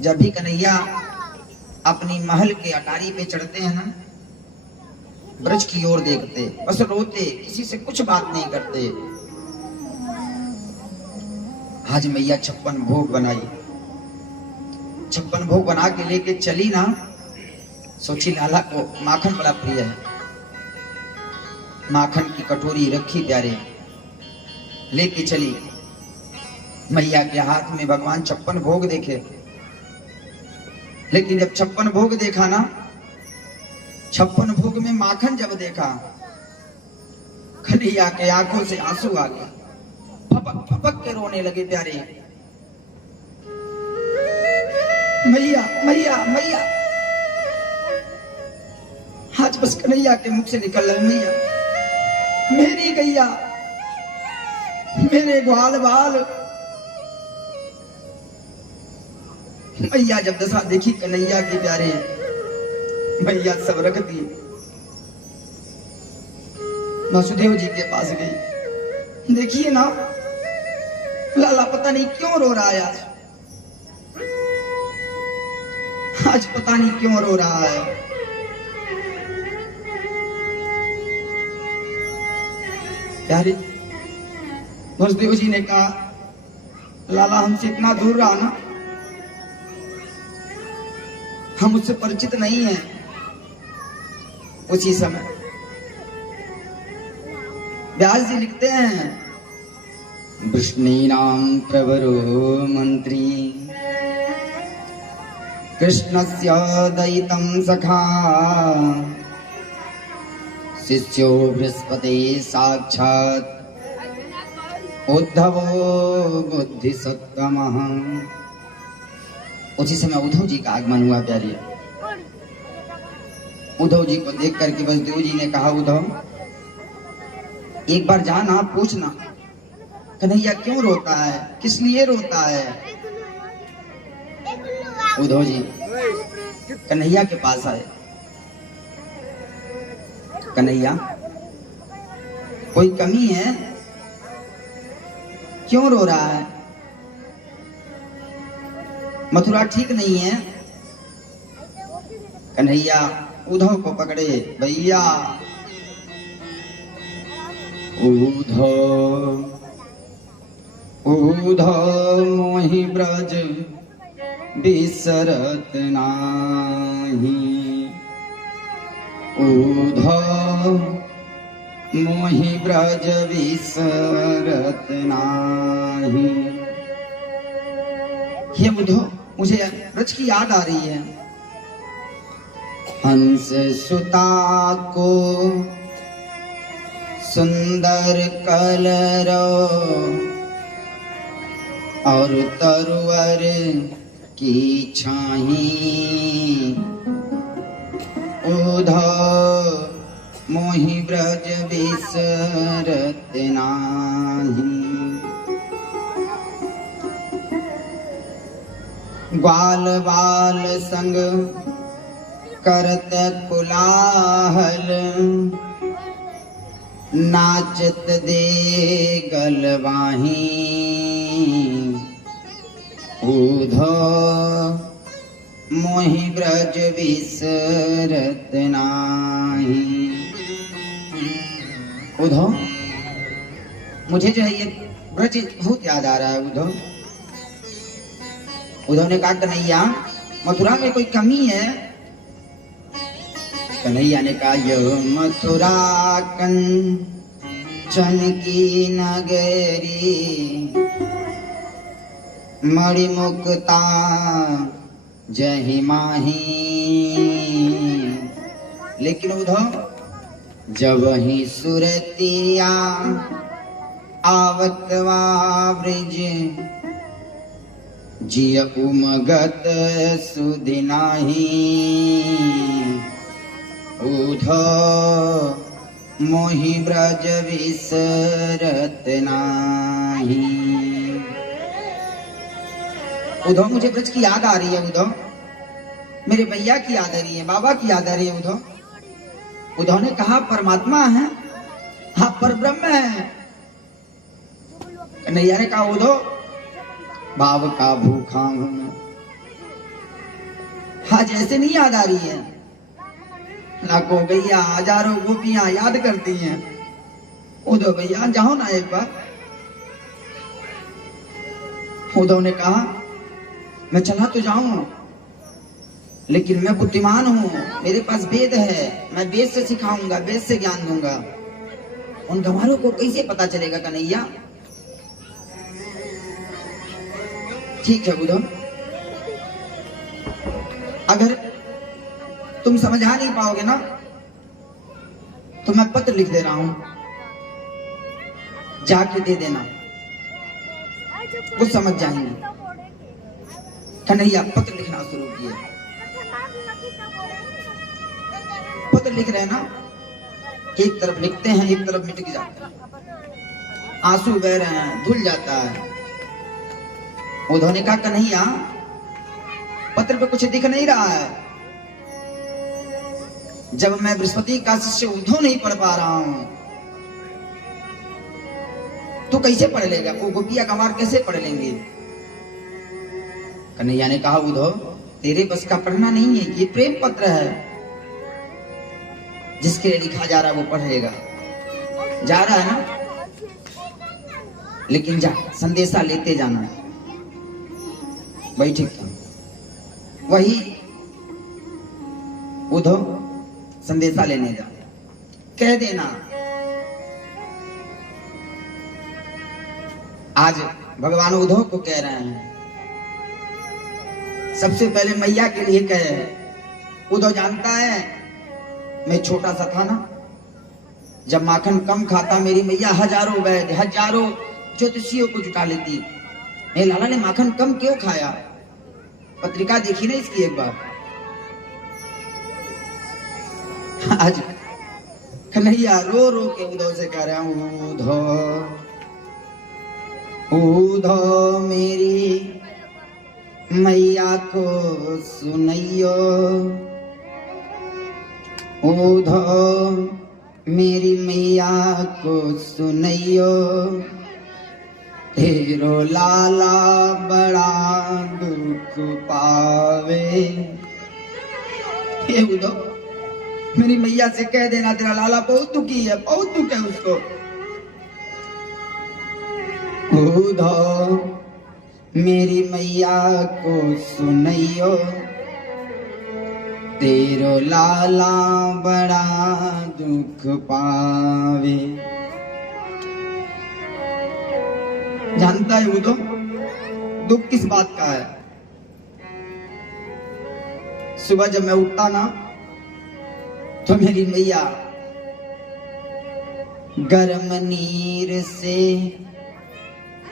जब भी कन्हैया अपनी महल के अटारी पे चढ़ते हैं ना, ब्रज की ओर देखते, बस रोते, किसी से कुछ बात नहीं करते। आज मैया 56 भोग बनाई, 56 भोग बना के लेके चली ना। सोची लाला को माखन बड़ा प्रिय है, माखन की कटोरी रखी प्यारे, लेके चली। मैया के हाथ में भगवान 56 भोग देखे, लेकिन जब 56 भोग देखा ना, 56 भोग में माखन जब देखा, कन्हैया के आंखों से आंसू आ गए, फपक फपक के रोने लगे प्यारे। मैया मैया मैया, आज बस कन्हैया के मुख से निकल रहा, मैया मेरी गैया, मेरे ग्वाल बाल। मैया जब दशा देखी कन्हैया की प्यारे, मैया सब रख दी, वसुदेव जी के पास गई। देखिए ना, लाला पता नहीं क्यों रो रहा है आज पता नहीं क्यों रो रहा है। प्यारे वसुदेव जी ने कहा, लाला हमसे इतना दूर रहा ना, हम उससे परिचित नहीं हैं। उसी समय व्यास जी लिखते हैं, वृष्णीनां प्रवरो मंत्री कृष्णस्य दयितं सखा शिष्यो बृहस्पति साक्षात् उद्धवो बुद्धिसत्तमः। उसी समय उद्धव जी का आगमन हुआ प्यारी। उद्धव जी को देख करके वसुदेव जी ने कहा, उद्धव एक बार जाना, पूछना कन्हैया क्यों रोता है, किस लिए रोता है। उद्धव जी कन्हैया के पास आए। कन्हैया कोई कमी है, क्यों रो रहा है, मथुरा ठीक नहीं है। कन्हैया उद्धव को पकड़े, भैया उद्धव उद्धव मोहि ब्रज बिसरत नाही, उद्धव मोहि ब्रज बिसरत नाही। हे उद्धव, मुझे ब्रज की याद आ रही है। हंस सुता को सुंदर कलरो और तरुवर की छाही, उद्धव मोहि ब्रज बिसरत नाही। ग्वाल बाल संग करत कुलाहल, नाचत दे गलवाही, उद्धव मोहि ब्रज बिसरत नाही। उद्धव मुझे जो है ये ब्रज बहुत याद आ रहा है। उद्धव उद्धव ने कहा, कन्हैया मथुरा में कोई कमी है। कन्हैया ने कहा, यह मथुरा कंचन की नगरी, मणिमुक्ता जहि माही। लेकिन उद्धव जब ही सुरतिया आवत वा ब्रिज, जिय उमगत सुधि नाही, उद्धव मोहि ब्रज बिसरत नाही। उद्धव मुझे ब्रज की याद आ रही है। उद्धव मेरे भैया की याद आ रही है, बाबा की याद आ रही है। उद्धव ने कहा, परमात्मा है, आप परब्रह्म है। कन्हैया ने कहा, उद्धव भाव का भूखा हूं मैं, आज ऐसे नहीं याद आ रही है? लाखों गैया हजारों गोपियां याद करती हैं। उद्धव भैया जाओ ना एक बार। उद्धव ने कहा मैं चला तो जाऊं, लेकिन मैं बुद्धिमान हूं, मेरे पास वेद है, मैं वेद से सिखाऊंगा, वेद से ज्ञान दूंगा। उन गंवारों को कैसे पता चलेगा कन्हैया? ठीक है उद्धव, अगर तुम समझा नहीं पाओगे ना तो मैं पत्र लिख दे रहा हूं, जाके दे देना, वो समझ जाएंगे। कन्हैया पत्र लिखना शुरू किए। पत्र लिख रहे हैं ना, एक तरफ लिखते हैं एक तरफ मिट जाता है, आंसू बह रहे हैं, धुल जाता है। उद्धव ने कहा कन्हैया पत्र पे कुछ दिख नहीं रहा है, जब मैं बृहस्पति का शिष्य उद्धव नहीं पढ़ पा रहा हूं तो कैसे पढ़ लेगा? वो गोपिया गंवार कैसे पढ़ लेंगे? कन्हैया ने कहा उद्धव तेरे बस का पढ़ना नहीं है, ये प्रेम पत्र है, जिसके लिए लिखा जा रहा है वो पढ़ेगा। जा रहा है ना, लेकिन जा संदेशा लेते जाना। वही ठीक था, वही उद्धव संदेशा लेने जा, कह देना आज भगवान उद्धव को कह रहे हैं, सबसे पहले मैया के लिए कहे। उद्धव जानता है मैं छोटा सा था ना, जब माखन कम खाता मेरी मैया हजारों वैद्य हजारों ज्योतिषियों को जुटा लेती। मेरे लाला ने माखन कम क्यों खाया? पत्रिका देखी ना इसकी एक बार। आज कन्हैया रो रो के उद्धव से कह रहा हूं, उद्धव उद्धव मेरी मैया को सुनैयो, उद्धव मेरी मैया को सुनैयो, तेरो लाला बड़ा दुख पावे। हे उद्धव मेरी मैया से कह देना तेरा लाला बहुत दुखी है, बहुत दुख है उसको। उद्धव मेरी मैया को सुनैयो, तेरो लाला बड़ा दुख पावे। जानता है उद्धव दुख किस बात का है? सुबह जब मैं उठता ना तो मेरी मैया गर्म नीर से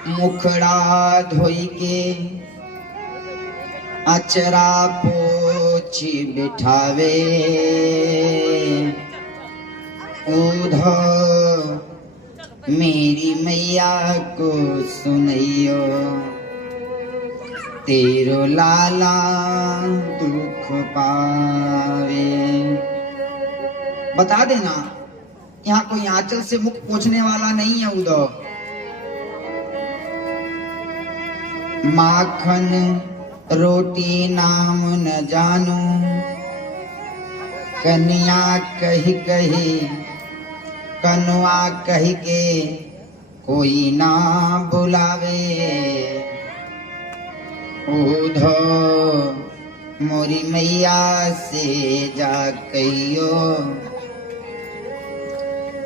मुखड़ा धोई के अचरा पोछी बिठावे। उद्धव मेरी मैया को सुनैयो, तेरो लाला दुख पावे। बता देना यहाँ कोई आंचल से मुख पोंछने वाला नहीं है उद्धव। माखन रोटी नाम न जानू, कन्या कही कही कनुआ कही के कोई ना बुलावे। उद्धव मोरी मैया से जा कहियो,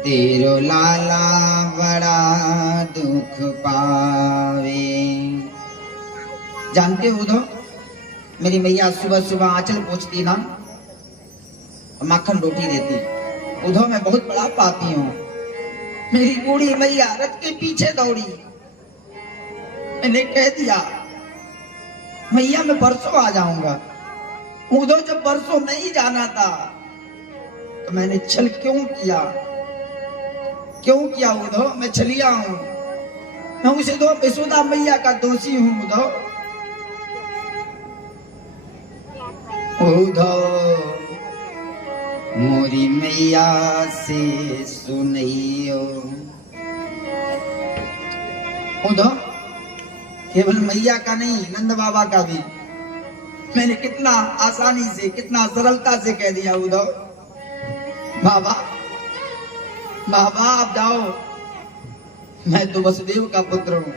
तेरो लाला बड़ा दुख पावे। जानते हो उद्धव मेरी मैया सुबह सुबह आंचल पोंछती ना, माखन रोटी देती। उद्धव मैं बहुत बड़ा पापी हूँ, मेरी बूढ़ी मैया रथ के पीछे दौड़ी, मैंने कह दिया मैया मैं परसों आ जाऊंगा। उद्धव जब परसों नहीं जाना था तो मैंने छल क्यों किया? क्यों किया उद्धव? मैं छलिया हूं, मैं उसे दो यशोदा मैया का दोषी हूं उद्धव। उद्धव मोरी मैया से सुनैयो। उद्धव केवल मैया का नहीं, नंद बाबा का भी, मैंने कितना आसानी से, कितना सरलता से कह दिया उद्धव, बाबा बाबा आप जाओ, मैं तो वसुदेव का पुत्र हूं।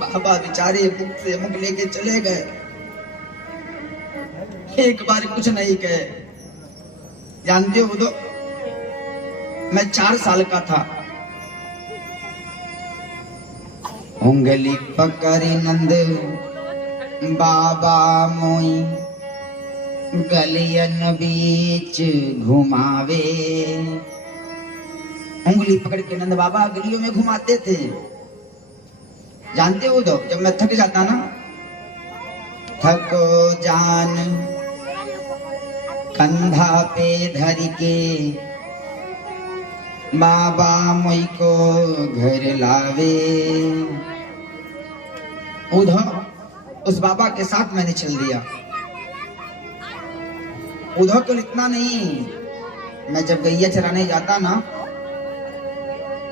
बाबा बेचारे मुख से मुख लेके चले गए, एक बार कुछ नहीं कहे। जानते हो उद्धव, मैं 4 साल का था, उंगली पकड़ी नंद बाबा मोई, गलियन बीच घुमावे। उंगली पकड़ के नंद बाबा गलियों में घुमाते थे। जानते हो तो जब मैं थक जाता ना, थको जान कंधा पे धर के, बाबा मोई को घर लावे। उद्धव उस बाबा के साथ मैंने चल दिया। उद्धव केवल इतना नहीं, मैं जब गैया चराने जाता ना,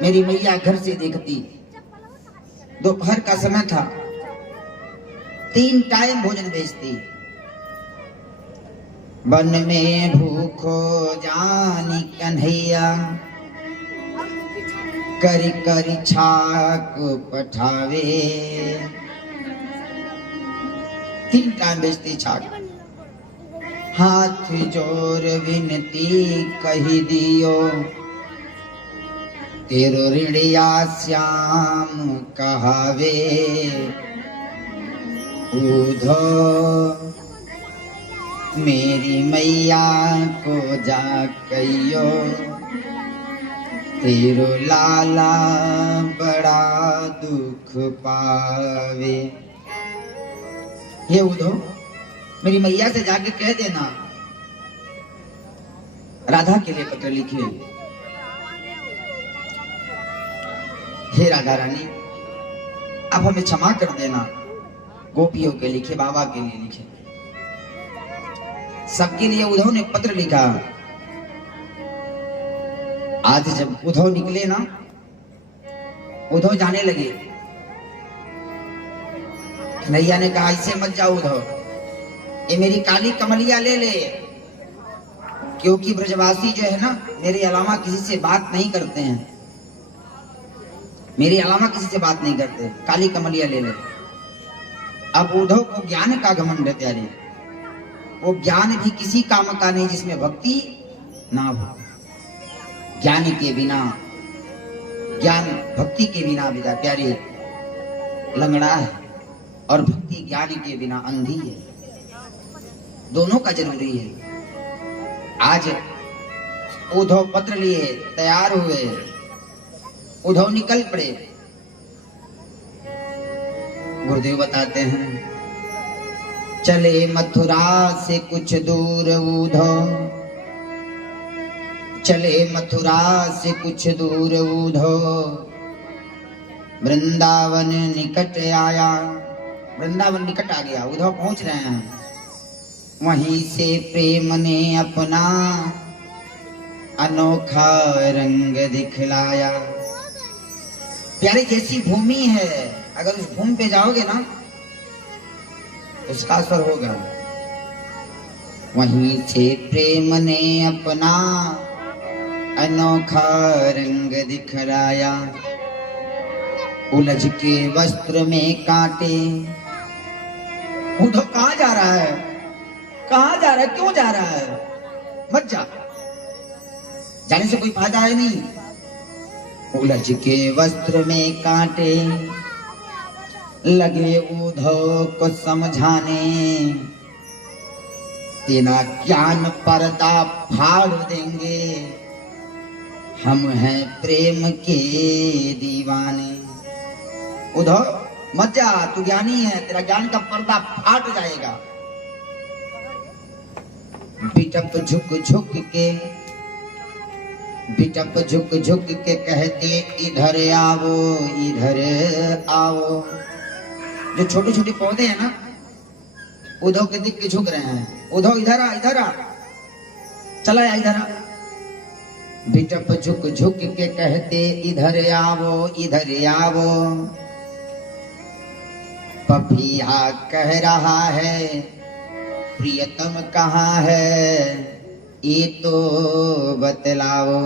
मेरी मैया घर से देखती, दोपहर का समय था, 3 टाइम भोजन बेचती। वन में भूखो जानी कन्हैया, करी करी छाक पठावे। 3 टाइम बेचती छाक। हाथ जोर विनती कही दियो, तेरो ऋणिया श्याम कहावे। उद्धव मेरी मैया को जा कहियो, तेरो लाला बड़ा दुख पावे। हे उद्धव, मेरी मैया से जाके कह देना राधा के लिए पत्र लिखे। हे राधा रानी, आप हमें क्षमा कर देना, गोपियों के लिखे, बाबा के लिए लिखे। सबके लिए उद्धव ने पत्र लिखा। आज जब उद्धव निकले ना, उद्धव जाने लगे, कन्हैया ने कहा इसे मत जाओ उद्धव, ये मेरी काली कमलिया ले ले, क्योंकि ब्रजवासी जो है ना, मेरे अलावा किसी से बात नहीं करते हैं, मेरे अलावा किसी से बात नहीं करते, काली कमलिया ले ले। अब उद्धव को ज्ञान का घमंड है प्यारे, वो ज्ञान भी किसी काम का नहीं जिसमें भक्ति ना हो। ज्ञान के बिना, ज्ञान भक्ति के बिना बिना प्यारे लंगड़ा है, और भक्ति ज्ञान के बिना अंधी है। दोनों का जरूरी है। आज उद्धव पत्र लिए तैयार हुए, उद्धव निकल पड़े। गुरुदेव बताते हैं, चले मथुरा से कुछ दूर उद्धव, चले मथुरा से कुछ दूर उद्धव, वृंदावन निकट आया। वृंदावन निकट आ गया, उद्धव पहुंच रहे हैं। वहीं से प्रेम ने अपना अनोखा रंग दिखलाया। प्यारी जैसी भूमि है, अगर उस भूमि पे जाओगे ना, उसका असर होगा। वहीं से प्रेम ने अपना अनोखा रंग दिखलाया। उलझ के वस्त्र में कांटे। उद्धव कहाँ जा रहा है, कहाँ जा रहा है, क्यों जा रहा है? मत जा, जाने से कोई फायदा है नहीं। उलझ के वस्त्र में कांटे लगे उद्धव को समझाने, तेरा ज्ञान पर्दा फाड़ देंगे, हम हैं प्रेम के दीवाने। उद्धव मत जा, तू ज्ञानी है, तेरा ज्ञान का पर्दा फाट जाएगा। बिटप झुक झुक के, बिटप झुक झुक के कहते इधर आओ, इधर आओ। जो छोटे छोटे पौधे हैं ना, उद्धव के दिख के झुक रहे हैं। उद्धव इधर आ, इधर आ, चला या इधर आ। बिटप झुक झुक के कहते इधर आओ, इधर आओ। पपिया कह रहा है प्रियतम कहाँ है ये तो बतलाओ।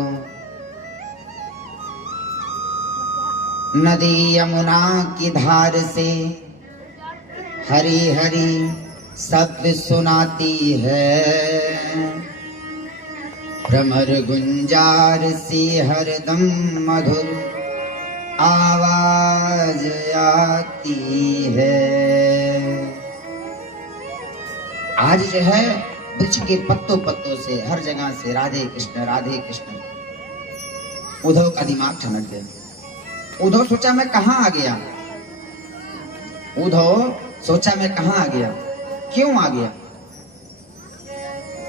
नदी यमुना की धार से हरी हरी शब्द सुनाती है, भ्रमर गुंजार सी हरदम मधुर आवाज आती है। आज जो है वृक्ष के पत्तों पत्तों से हर जगह से राधे कृष्ण राधे कृष्ण। उद्धव का दिमाग ठनक गया। उद्धव सोचा मैं कहाँ आ गया, उद्धव सोचा मैं कहाँ आ गया, क्यों आ गया।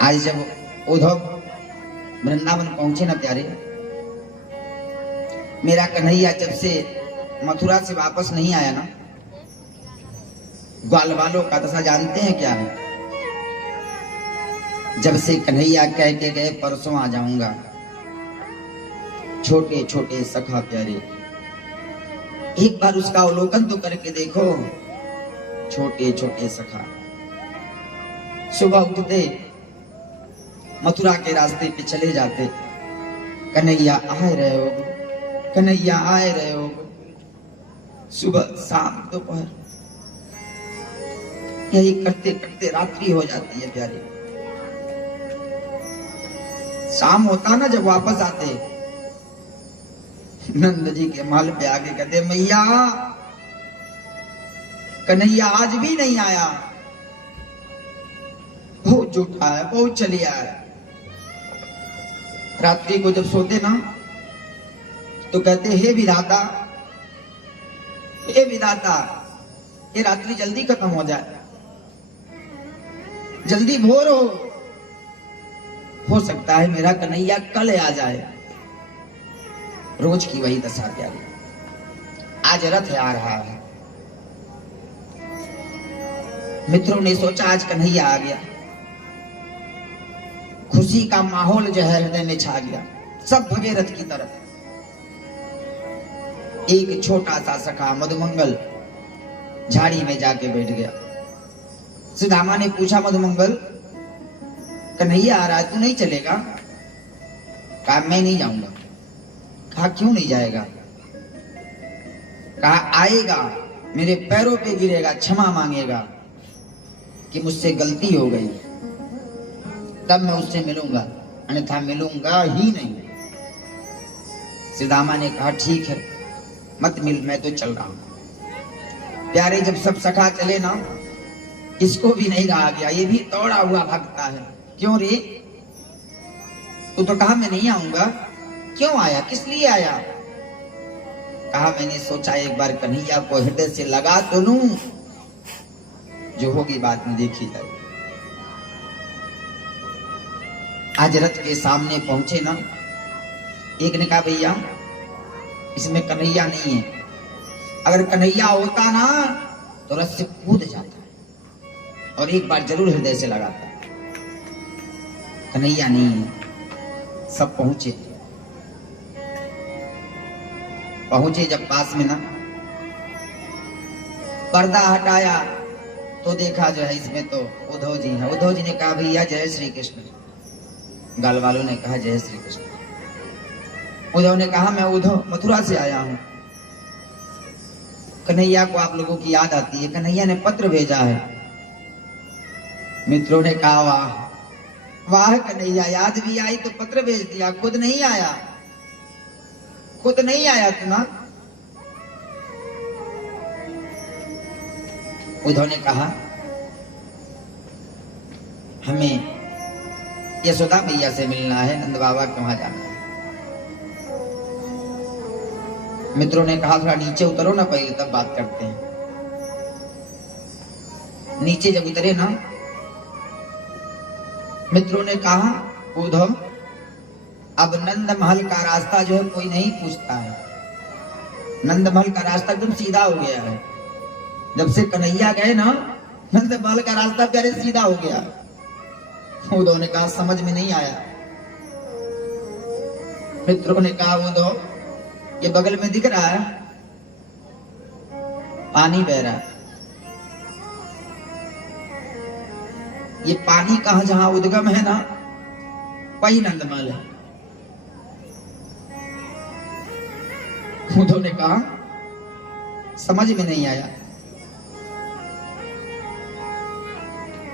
आज जब उद्धव वृंदावन पहुंचे ना प्यारे, मेरा कन्हैया जब से मथुरा से वापस नहीं आया ना, ग्वाल वालों का दशा जानते हैं क्या है। जब से कन्हैया कह के गए परसों आ जाऊंगा, छोटे छोटे सखा प्यारे, एक बार उसका अवलोकन तो करके देखो। छोटे छोटे सखा सुबह उठते मथुरा के रास्ते पे चले जाते, कन्हैया आए रहे हो, कन्हैया आए रहे हो। सुबह शाम दोपहर यही करते करते रात्रि हो जाती है प्यारे। शाम होता ना जब वापस आते, नंद जी के महल पे आके कहते मैया कन्हैया आज भी नहीं आया, बहुत झूठा है, बहुत चलिया है। रात्रि को जब सोते ना तो कहते हे विधाता, हे विधाता, ये रात्रि जल्दी खत्म हो जाए, जल्दी भोर हो सकता है मेरा कन्हैया कल आ जाए। रोज की वही दशा प्यारी। आज रथ आ रहा है, मित्रों ने सोचा आज कन्हैया आ गया, खुशी का माहौल जो है हृदय में छा गया, सब भगे रथ की तरफ। एक छोटा सा सखा मधुमंगल झाड़ी में जाके बैठ गया। सुदामा ने पूछा मधुमंगल कन्हैया आ रहा है, तू नहीं चलेगा? कहा मैं नहीं जाऊंगा। कहा क्यों नहीं जाएगा? कहा आएगा, मेरे पैरों पे गिरेगा, क्षमा मांगेगा कि मुझसे गलती हो गई, तब मैं उससे मिलूंगा, अन्यथा मिलूंगा ही नहीं। सुदामा ने कहा ठीक है मत मिल, मैं तो चल रहा हूं। प्यारे जब सब सखा चले ना, इसको भी नहीं रहा गया, ये भी दौड़ा हुआ भागता है। क्यों रे, तू तो कहा मैं नहीं आऊंगा, क्यों आया, किस लिए आया? कहा मैंने सोचा एक बार कन्हैया को हृदय से लगा तो लूं, जो होगी बाद में देखी जाए। आज रथ के सामने पहुंचे ना, एक ने कहा भैया इसमें कन्हैया नहीं है, अगर कन्हैया होता ना तो रथ से कूद जाता और एक बार जरूर हृदय से लगाता। कन्हैया नहीं है। सब पहुंचे जब पास में ना, पर्दा हटाया तो देखा जो है इसमें तो उद्धव जी है। उद्धव जी ने कहा भैया जय श्री कृष्ण। गाल वालों ने कहा जय श्री कृष्ण। उद्धव ने कहा मैं उद्धव मथुरा से आया हूं, कन्हैया को आप लोगों की याद आती है, कन्हैया ने पत्र भेजा है। मित्रों ने कहा वाह वाह कन्हैया, याद भी आई तो पत्र भेज दिया, खुद नहीं आया, खुद नहीं आया तू ना। उद्धव ने कहा हमें यशोदा मैया से मिलना है, नंद बाबा के वहां जाना है। मित्रों ने कहा थोड़ा नीचे उतरो ना पहले, तब बात करते हैं। नीचे जब उतरे ना, मित्रों ने कहा उद्धव अब नंद महल का रास्ता जो है कोई नहीं पूछता है, नंद महल का रास्ता एकदम सीधा हो गया है। जब से कन्हैया गए ना, नंद महल का रास्ता प्यारे सीधा हो गया। उद्धव ने कहा समझ में नहीं आया। मित्रों ने कहा उद्धव ये बगल में दिख रहा है पानी बह रहा है, ये पानी कहां जहां उद्गम है ना, वही नंदमहल है। उद्धव ने कहा समझ में नहीं आया।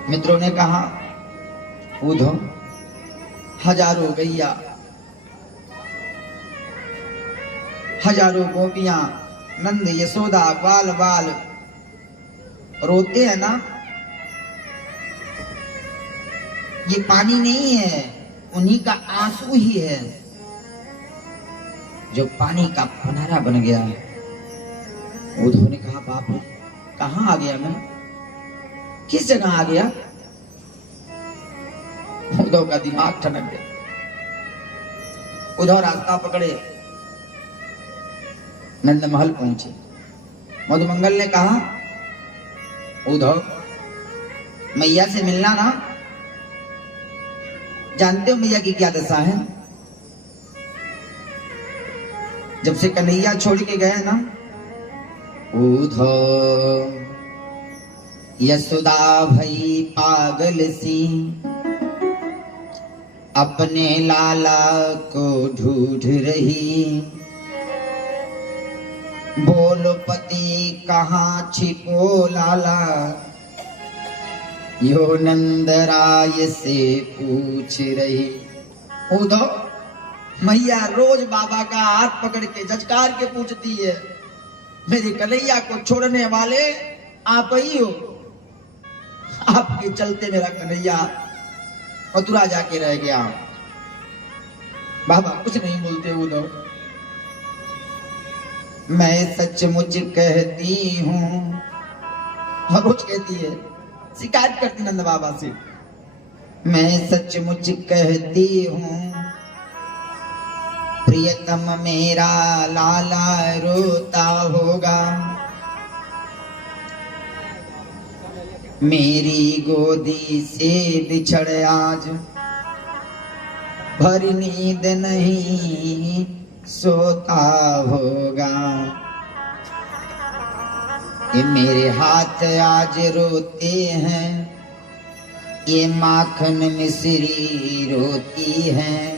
मित्रों ने कहा उद्धव हजारों गैया, हजारों गोपियां, नंद यशोदा बाल बाल रोते हैं ना, ये पानी नहीं है, उन्हीं का आंसू ही है जो पानी का पनारा बन गया है। उद्धव ने कहा बाप रे, कहां आ गया मैं, किस जगह आ गया। उद्धव का दिमाग ठनक गया। उद्धव रास्ता पकड़े, नंदमहल पहुंचे। मधुमंगल ने कहा उद्धव मैया से मिलना ना, जानते हो मैया की क्या दशा है। जब से कन्हैया छोड़ के गए ना, उद्धव यशोदा भई पागल सी, अपने लाला को ढूंढ रही। बोलो पति कहाँ छिपो लाला, यो नंदराय से पूछ रही। उद्धव मैया रोज बाबा का हाथ पकड़ के झटकार के पूछती है, मेरे कन्हैया को छोड़ने वाले आप ही हो। आपके चलते मेरा कन्हैया मथुरा जाके रह गया। बाबा कुछ नहीं बोलते उद्धव। मैं सचमुच कहती हूँ, और रोज कहती है, शिकायत करती नंद बाबा से, मैं सचमुच कहती हूँ प्रियतम मेरा लाला रोता होगा। मेरी गोदी से बिछड़ आज भर नींद नहीं सोता होगा। ये मेरे हाथ आज रोते हैं, ये माखन मिश्री रोती है।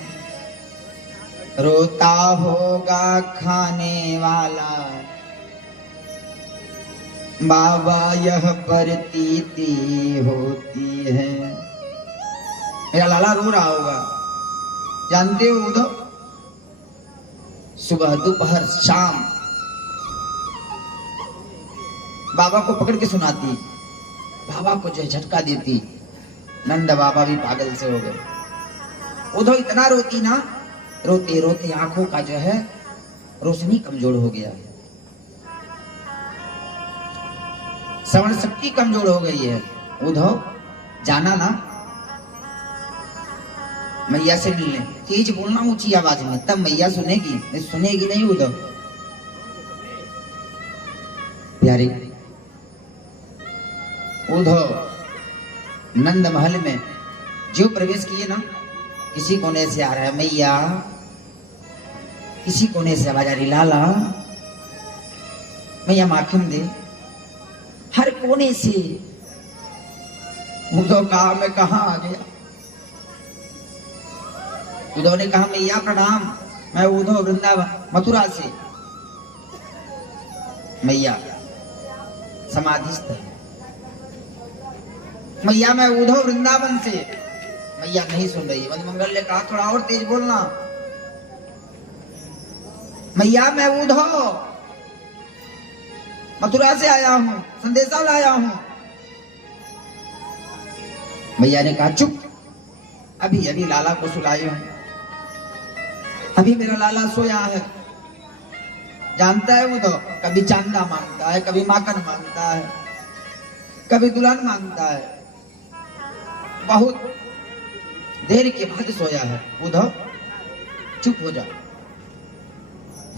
रोता होगा खाने वाला बाबा, यह प्रतीति होती है। मेरा लाला रो रहा होगा, जानते हो उद्धव। सुबह दोपहर शाम बाबा को पकड़ के सुनाती, बाबा को जो झटका देती। नंद बाबा भी पागल से हो गए। उद्धव इतना रोती ना, रोते रोते आंखों का जो है रोशनी कमजोर हो गया है, श्रवण शक्ति कमजोर हो गई है। उद्धव जाना ना मैया से मिलने, तेज बोलना ऊंची आवाज में, तब मैया सुनेगी, नहीं सुनेगी नहीं। उद्धव प्यारे, उद्धव नंद महल में जो प्रवेश किए ना, किसी कोने से आ रहा है मैया, किसी कोने से आवाज आ रही लाला मैया माखन दे, हर कोने से। उद्धव कहा मैं कहां आ गया। उद्धव ने कहा मैया प्रणाम, मैं उद्धव वृंदावन मथुरा से। मैया समाधिस्थ है। मैया मैं उद्धव वृंदावन से। मैया नहीं सुन रही। मधुमंगल ने कहा थोड़ा और तेज बोलना। मैया मैं उद्धव मथुरा से आया हूं, संदेशा लाया हूं। मैया ने कहा चुप, अभी अभी लाला को सुलाई हूं, अभी मेरा लाला सोया है। जानता है उद्धव, कभी चांदा मांगता है, कभी माखन मांगता है, कभी दुल्हन मांगता है। बहुत देर के बाद सोया है। उद्धव चुप हो जा।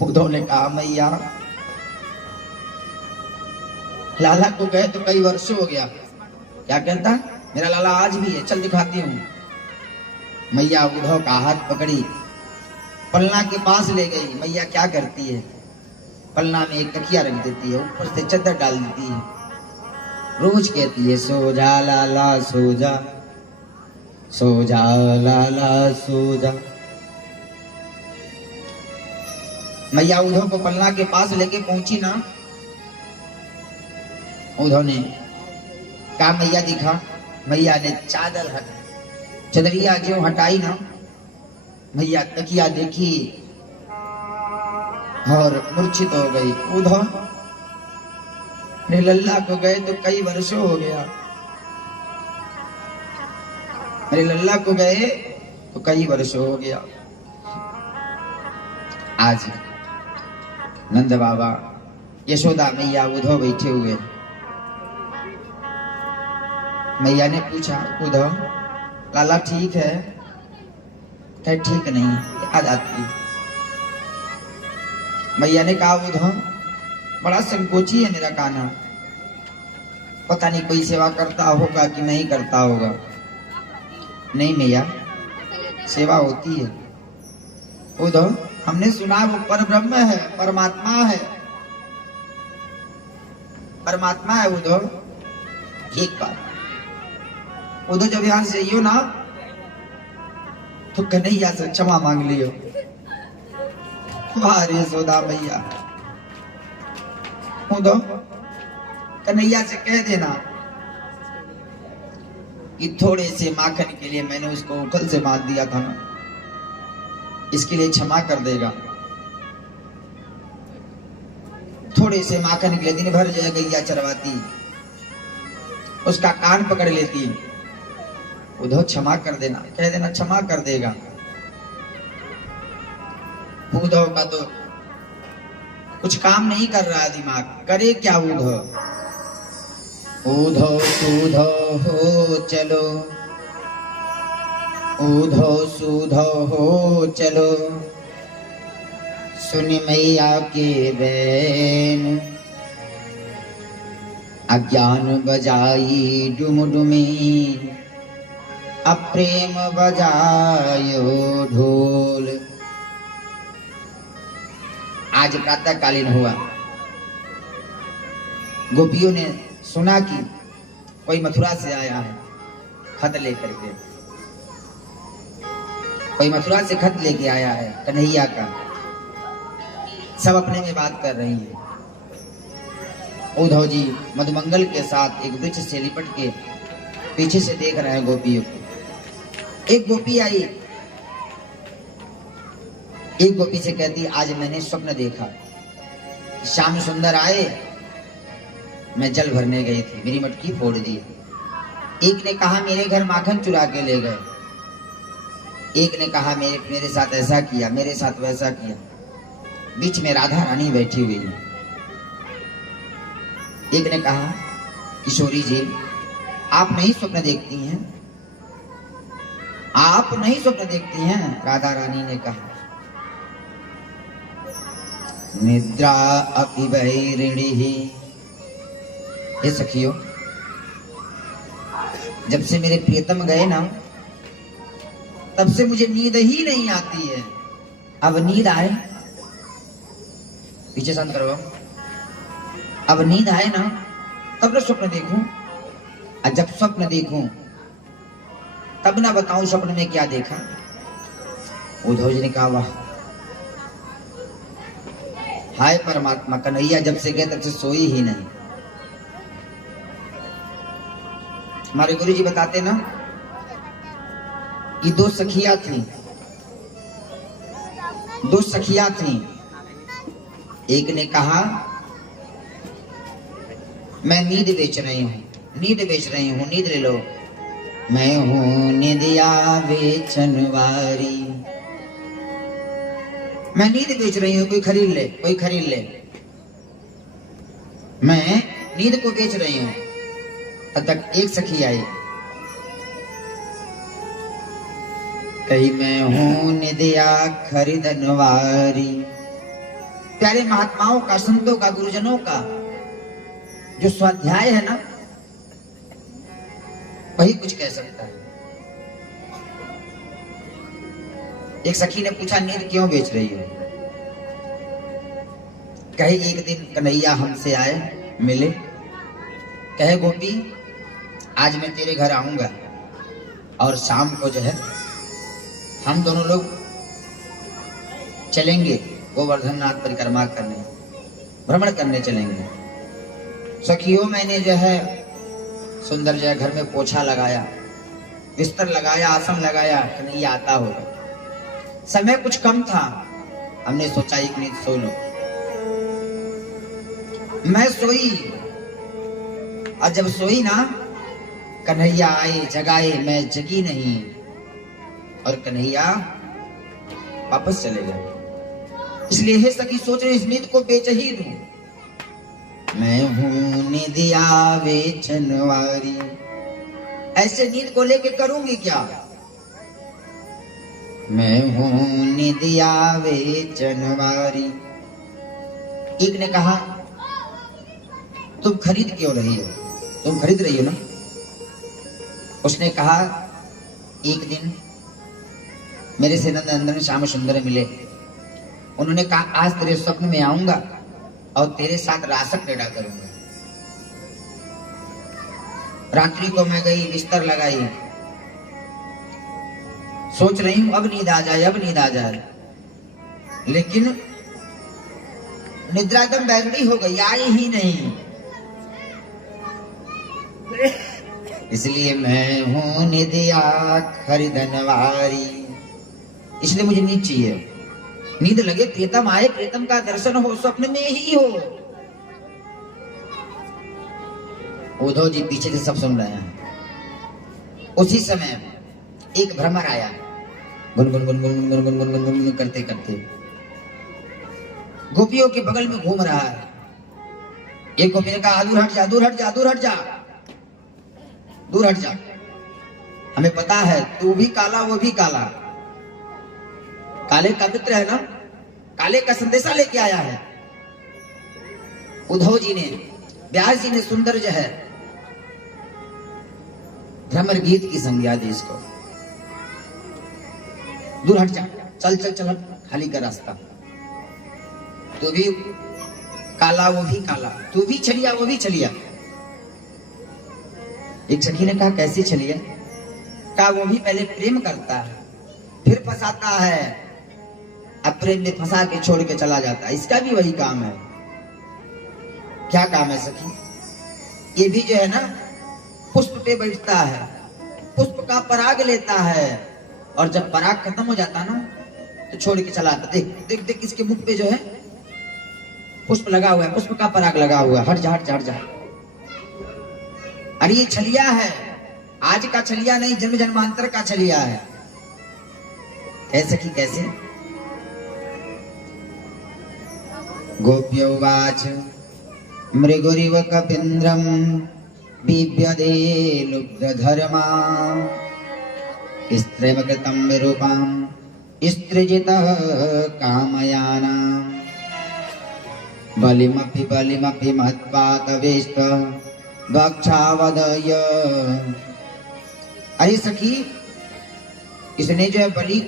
उद्धव ने कहा मैया लाला को गए तो कई वर्षों हो गया। क्या कहता, मेरा लाला आज भी है, चल दिखाती हूँ। मैया उद्धव का हाथ पकड़ी, पलना के पास ले गई। मैया क्या करती है, पलना में एक तकिया रख देती है, ऊपर से चादर डाल देती है। रोज कहती है सो जा लाला सो जा, सो जा लाला सो जा। मैया उद्धव को पलना के पास लेके पहुंची ना, उद्धव ने कहा मैया दिखा। मैया ने चादर चदरिया जो हटाई ना, मैया तकिया देखी और मूर्छित हो गई। उद्धव ने लल्ला को गए तो कई वर्षों हो गया, मेरे लल्ला को गए तो कई वर्षों हो गया। आज नंद बाबा, यशोदा मैया, उद्धव बैठे हुए। मैया ने पूछा उद्धव लाला ठीक है? कहे ठीक नहीं, याद आती है। मैया ने कहा उद्धव बड़ा संकोची है मेरा कान्हा, पता नहीं कोई सेवा करता होगा कि नहीं करता होगा। नहीं मैया, सेवा होती है। उद्धव हमने सुना वो पर ब्रह्म है, परमात्मा है, परमात्मा है उद्धव। एक बार उद्धव जब यहां से आइयो ना तो कन्हैया से क्षमा मांग लियो। वाह रे यशोदा मैया, उद्धव कन्हैया से कह देना कि थोड़े से माखन के लिए मैंने उसको उठल से मार दिया था ना, इसके लिए क्षमा कर देगा। थोड़े से माखन के लिए दिन भर जो गैया चरवाती, उसका कान पकड़ लेती। उद्धव क्षमा कर देना, कह देना क्षमा कर देगा। उद्धव का तो कुछ काम नहीं कर रहा दिमाग, करे क्या उद्धव। उद्धव सुधव हो चलो, उद्धव सुधव हो चलो, सुन मैया के बैन, अज्ञान बजाई डुमडुमी, अप्रेम बजायो ढोल। आज प्रातः कालीन हुआ, गोपियों ने सुना कि कोई मथुरा से आया है खत लेकर के, कोई मथुरा से खत लेके आया है कन्हैया का। सब अपने में बात कर रही है। उद्धव जी मधुमंगल के साथ एक वृक्ष से लिपट के पीछे से देख रहे हैं गोपियों को। एक गोपी आई, एक गोपी से कहती आज मैंने स्वप्न देखा, श्याम सुंदर आए, मैं जल भरने गई थी, मेरी मटकी फोड़ दी। एक ने कहा मेरे घर माखन चुरा के ले गए, एक ने कहा मेरे साथ ऐसा किया, मेरे साथ वैसा किया। बीच में राधा रानी बैठी हुई है। एक ने कहा किशोरी जी आप नहीं स्वप्न देखती हैं, आप नहीं स्वप्न देखती हैं। राधा रानी ने कहा निद्रा अपि वैरिणी। हे सखियों, जब से मेरे प्रियतम गए ना तब से मुझे नींद ही नहीं आती है। अब नींद आए, पीछे शांत करो, अब नींद आए ना तब न स्वप्न देखूं, और जब स्वप्न देखूं तब ना बताऊं स्वप्न में क्या देखा। उद्धव जी ने कहा वाह, हाय परमात्मा, कन्हैया जब से गए तब से सोई ही नहीं। हमारे गुरु जी बताते ना कि दो सखियां थी। एक ने कहा मैं नींद बेच रही हूँ, नींद ले लो। मैं हूँ निदिया बेचन वारी, मैं नींद बेच रही हूँ, कोई खरीद ले। मैं नींद को बेच रही हूँ। तब तक एक सखी आई, कही मैं हूँ निदिया खरीदन वारी। प्यारे महात्माओं का, संतों का, गुरुजनों का जो स्वाध्याय है ना, वही कुछ कह सकता है। एक सखी ने पूछा नींद क्यों बेच रही हो? कहे एक दिन कन्हैया हमसे आए, मिले, कहे गोपी आज मैं तेरे घर आऊंगा, और शाम को जो है हम दोनों लोग चलेंगे गोवर्धन नाथ परिक्रमा करने, भ्रमण करने चलेंगे। सखियों, मैंने जो है सुंदर जो है घर में पोछा लगाया, बिस्तर लगाया, आसन लगाया कि नहीं आता होगा। समय कुछ कम था, हमने सोचा एक मिनट सो लो। मैं सोई और जब सोई ना, कन्हैया आए जगाए, मैं जगी नहीं और कन्हैया वापस चले गए। इसलिए हे सखी सोच रही इस नींद को बेच ही दूं। मैं हूं निदिया बेचनवारी, ऐसे नींद को लेके करूंगी क्या? मैं हूं निदिया बेचनवारी। एक ने कहा तुम खरीद क्यों रही हो? तुम खरीद रही हो ना? उसने कहा एक दिन मेरे से नंदन श्याम सुंदर मिले। उन्होंने कहा आज तेरे स्वप्न में आऊंगा और तेरे साथ रासक क्रीड़ा करूंगा। रात्रि को मैं गई, बिस्तर लगाई, सोच रही हूं अब नींद आ जाए, अब नींद आ जाए, लेकिन निद्रा एकदम बैगड़ी हो गई, आई ही नहीं। इसलिए मैं हूं निदिया खरीदनवारी, इसलिए मुझे नींद चाहिए। नींद लगे, प्रीतम आए, प्रीतम का दर्शन हो, स्वप्न में ही हो। उद्धव जी पीछे से सब सुन रहे हैं। उसी समय एक भ्रमर आया, गुन गुन गुन गुन गुन गुन गुन गुन गुन करते करते गोपियों के बगल में घूम रहा है। एक गोपी ने कहा दूर हट जा, दूर हट जा, दूर हट जा, दूर हट जा, हमें पता है तू भी काला वो भी काला, काले का मित्र है ना, काले का संदेशा लेके आया है। उद्धव जी ने, व्यास जी ने सुंदर जो है भ्रमर गीत की संज्ञा दी इसको। दूर हट जा, चल चल चल, खाली का रास्ता, तू भी काला वो भी काला, तू भी छलिया वो भी छलिया। एक सखी ने कहा कैसी छलिया? कहा वो भी पहले प्रेम करता है, फिर फंसाता है, अब प्रेम में फंसा के छोड़ के चला जाता है, इसका भी वही काम है। क्या काम है सखी? ये भी जो है ना पुष्प पे बैठता है, पुष्प का पराग लेता है, और जब पराग खत्म हो जाता ना तो छोड़ के चला आता। देख देख देख, इसके मुख पे जो है पुष्प लगा हुआ है, पुष्प का पराग लगा हुआ है, हट जा हट जा हट जा। अरे ये छलिया है, आज का छलिया नहीं, जन्म जन्मांतर का छलिया है। कैसे की कैसे? गोप्यौवाच मृगुरिव कपीन्द्रं बिभ्यदे लुब्धधर्मा स्त्रीव कृतं विरूपां स्त्रीजितः कामयानां बलिमपि महत्पातवेष्ट भक्षावदय। अरे सखी, इसने जो है बलि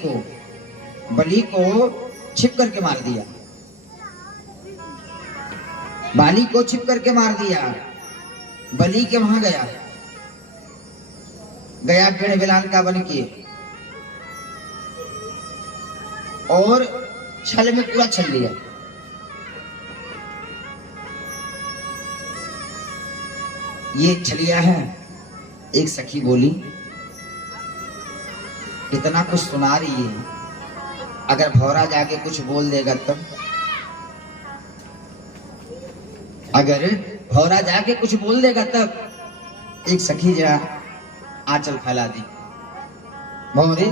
को छिप करके मार दिया, बाली को छिप करके मार दिया। बलि के वहां गया पेड़ बिलान का बन के, और छल में पूरा छल लिया। ये छलिया है। एक सखी बोली इतना कुछ सुना रही है, अगर भौरा जाके कुछ बोल देगा तब? अगर भौरा जाके कुछ बोल देगा तब? एक सखी जरा आंचल फैला दी, भौरे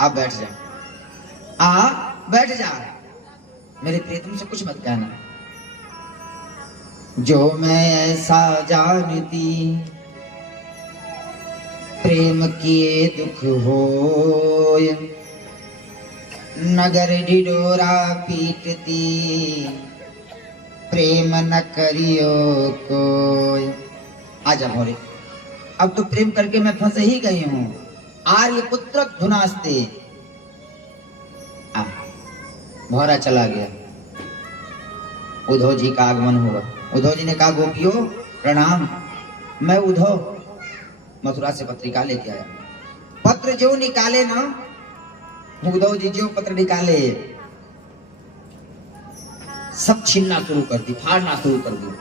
आप बैठ जा, बैठ जा, मेरे प्रीतम से कुछ मत कहना। जो मैं ऐसा जानती प्रेम किए दुख होय, नगर ढिढोरा पीटती प्रेम न करियो कोई। आजा भौरे, अब तो प्रेम करके मैं फंस ही गई हूं। आर्य पुत्र धुनास्ते। भौरा चला गया। उद्धव जी का आगमन हुआ। उद्धव जी ने कहा गोपियों प्रणाम, मैं उद्धव मथुरा से पत्रिका लेके आया। पत्र जो निकाले ना, उद्धव जी जो पत्र निकाले सब छीनना शुरू कर दी, फाड़ना शुरू कर दी।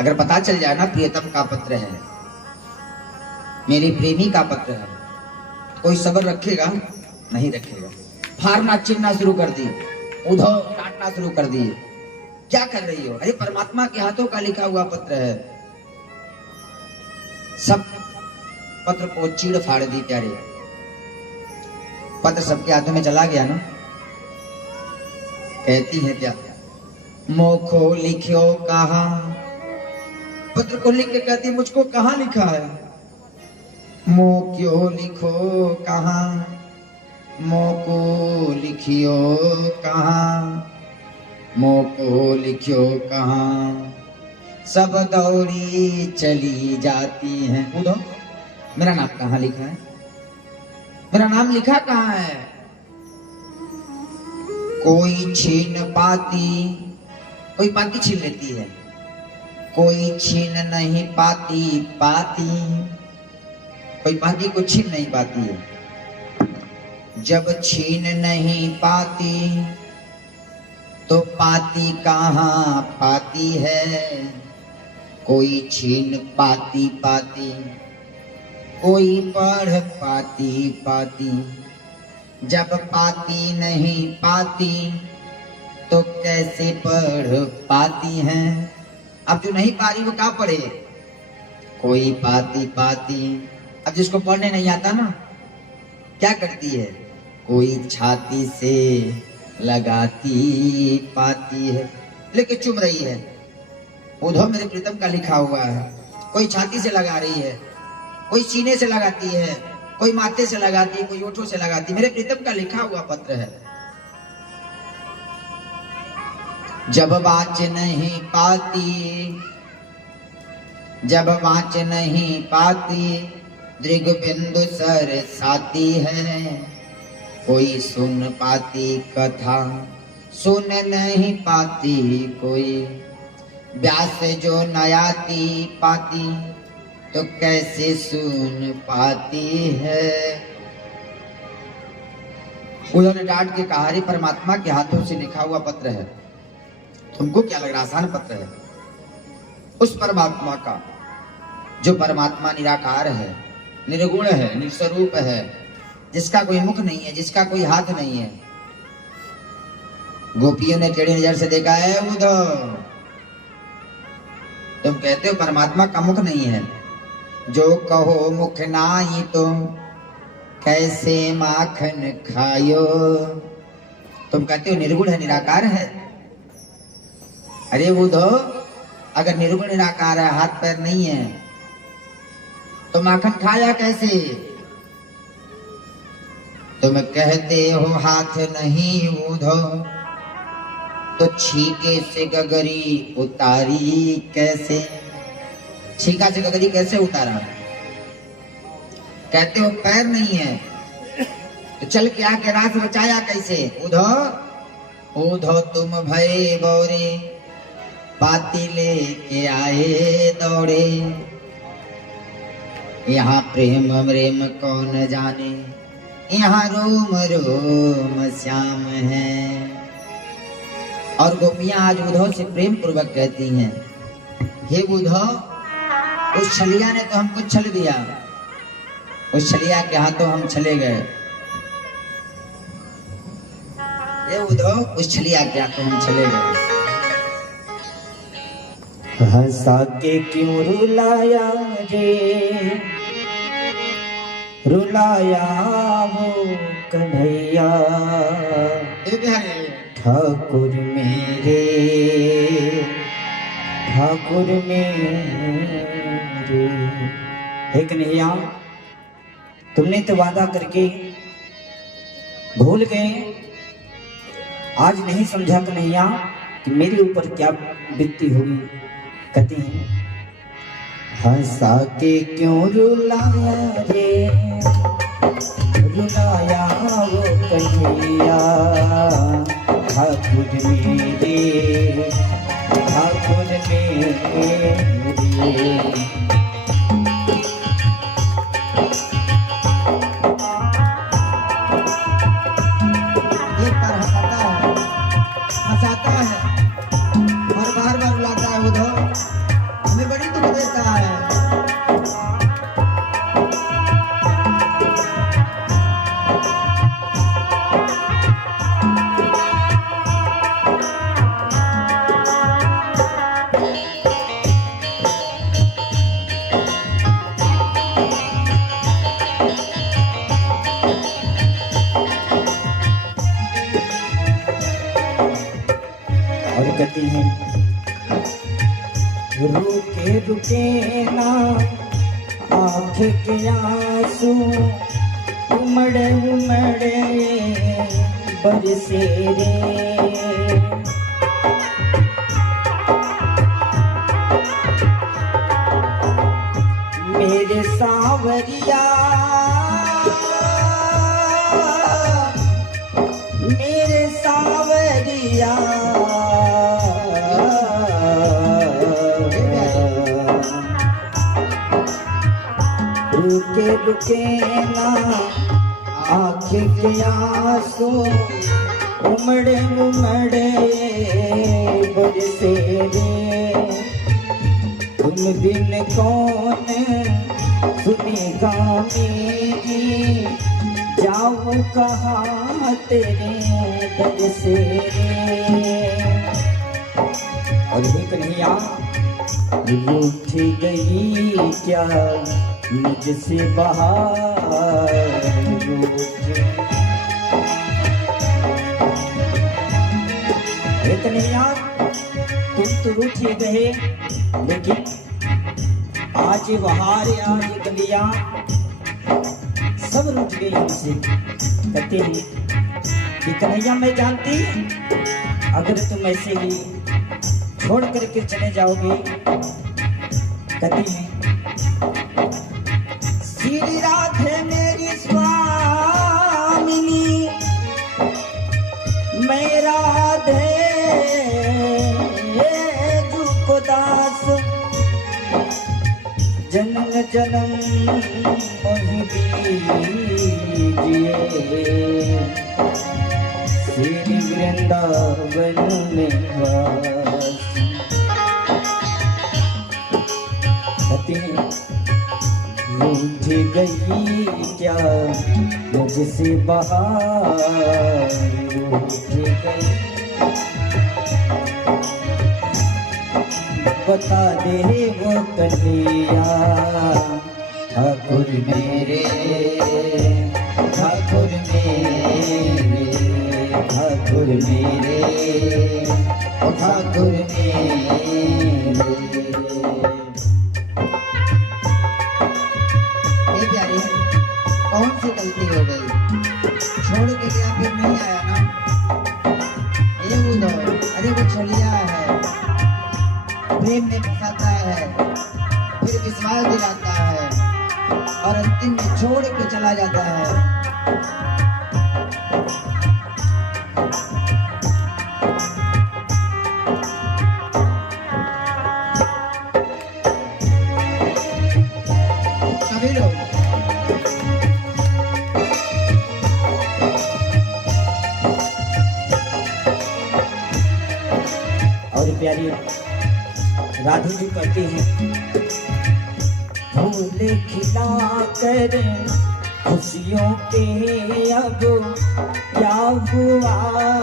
अगर पता चल जाए ना प्रियतम का पत्र है, मेरी प्रेमी का पत्र है, तो कोई सब्र रखेगा? नहीं रखेगा। फाड़ना छीनना शुरू कर दी, उद्धव डांटना शुरू कर दिए। क्या कर रही हो? अरे परमात्मा के हाथों का लिखा हुआ पत्र है। सब पत्र को चीड़ फाड़ दी। प्यारे, पत्र सबके हाथों में चला गया ना। कहती है क्या, मोखो लिखियो कहाँ, पत्र को लिख के कहती मुझको कहाँ लिखा है। मो क्यों लिखो कहाँ, मो को लिखियो कहाँ, मो को लिखियो कहाँ, सब दौड़ी चली जाती हैं। उधो मेरा नाम कहाँ लिखा है? मेरा नाम लिखा कहाँ है? कोई छीन पाती, कोई पाती छीन लेती है, कोई छीन नहीं पाती पाती, कोई पाती को छीन नहीं पाती है। जब छीन नहीं पाती तो पाती कहाँ पाती है। कोई छीन पाती पाती, कोई पढ़ पाती पाती, जब पाती नहीं पाती तो कैसे पढ़ पाती हैं। अब जो नहीं पा रही वो क्या पढ़े? कोई पाती पाती। अब जिसको पढ़ने नहीं आता ना, क्या करती है? कोई छाती से लगाती पाती है, लेके चुम रही है। उद्धव मेरे प्रीतम का लिखा हुआ है। कोई छाती से लगा रही है, कोई सीने से लगाती है, कोई माथे से लगाती है, कोई ओठों से लगाती है। मेरे प्रीतम का लिखा हुआ पत्र है। जब बाँच नहीं पाती, जब बाँच नहीं पाती, दृग बिंदु सर साती है। कोई सुन पाती कथा, सुन नहीं पाती कोई, व्यास जो नयाती पाती तो कैसे सुन पाती है। उन्होंने डांट के कहा, अरे परमात्मा के हाथों से लिखा हुआ पत्र है, तुमको क्या लग रहा आसान पत्र है? उस परमात्मा का जो परमात्मा निराकार है, निर्गुण है, निस्वरूप है, जिसका कोई मुख नहीं है, जिसका कोई हाथ नहीं है। गोपियों ने टेढ़ी नजर से देखा है। उद्धव, तुम कहते हो परमात्मा का मुख नहीं है, जो कहो मुख नाही तो कैसे माखन खायो। तुम कहते हो निर्गुण है, निराकार है। अरे उद्धव, अगर निर्गुण निराकार है, हाथ पैर नहीं है, तो माखन खाया कैसे? तुम कहते हो हाथ नहीं उद्धव, तो छीके से गगरी उतारी कैसे? छीका से गगरी कैसे उतारा? कहते हो पैर नहीं है, तो चल के आके रात बचाया कैसे? उद्धव, उद्धव तुम भय बौरे, पाती लेके आए दौड़े। यहाँ प्रेम प्रेम कौन जाने, यहाँ रोम रोम श्याम है। और गोपियां आज उद्धव से प्रेम पूर्वक कहती हैं, हे उद्धव, उस छलिया ने तो हमको छल दिया, उस छलिया के हाथों हम चले गए। ये उद्धव, उस छलिया के हाथों हम चले गए। हंसा के क्यों रुलाया रे, रुलाया वो कन्हैया, ठाकुर मेरे, ठाकुर मेरे। हे कन्हैया, तुमने तो वादा करके भूल गए, आज नहीं समझा कन्हैया कि मेरे ऊपर क्या बीतती होगी। कहते हैं, हंसा के क्यों रुलाया रे, रुलाया वो कन्हैया, ठाकुर मेरे, ठाकुर मेरे। कहती हैं, रुके रुके ना आँख के आंसू, उमड़े उमड़े बरसे रे। मेरे सावरिया, मेरे सावरिया, रुके रुके ना आँख के आंसू, उमड़े उमड़े बरसे रे। तुम बिन कौन सुनेगा मेरी, जाऊं कहाँ तेरे दर से। और एक कन्हैया, रूठ गई क्या मुझसे बहार, एक कन्हैया तुम तो रूठ ही गए, लेकिन आज ये बहार, आज ये कलियां सब रूठ गई हमसे। कहते हैं कि कन्हैया मैं जानती, अगर तुम ऐसे ही छोड़ करके चले जाओगे। कहती हैं, श्री राधे मेरी स्वामिनी, मैं राधे जुको दास, जन्म जन्म मोहि दीजिए, श्री वृंदावन में वास। रूठ गई क्या मुझसे बहार, रूठ गई। बता दे वो कन्हैया, ठाकुर मेरे, ठाकुर मेरे, ठाकुर मेरे, ठाकुर मेरे। कौन सी गलती हो गई, छोड़ के गया फिर नहीं आया ना। ये बुझो, अरे वो छलिया है, प्रेम में फंसाता है, फिर विश्वास दिलाता है और अंतिम में छोड़ के चला जाता है। सभी लोग प्यारी राधे जी कहती हैं, फूल खिला कर खुशियों के अब क्या हुआ,